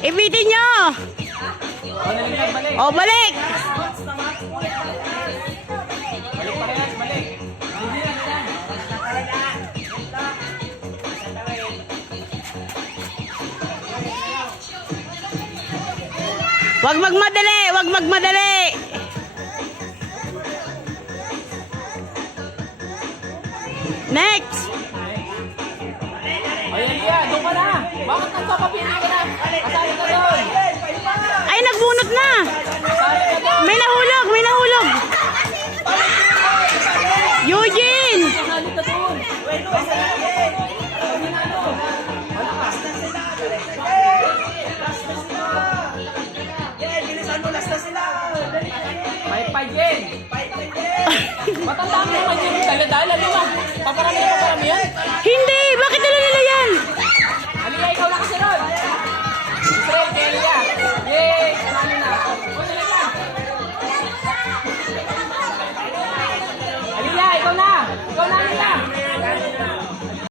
Ibitin nyo. O, balik. Wag magmadali, wag magmadali. Next. Ayan yan, doon ka na. Bakit nagpapapili ka na? Kasali ka doon. Ay, nagbunot na. Kasali ka doon. May nahulog, may nahulog. Eugene. Kasali ka doon. May pajen. Matanda mo naman yung dala-dala, di ba? Paparami na paparami yan. Hindi, bakit nila nila yan? Aliyah, ikaw na kasi ron. Israel, kay Aliyah. Yay! Kasali na. O, sila na. Aliyah, ikaw na. Ikaw na, Aliyah.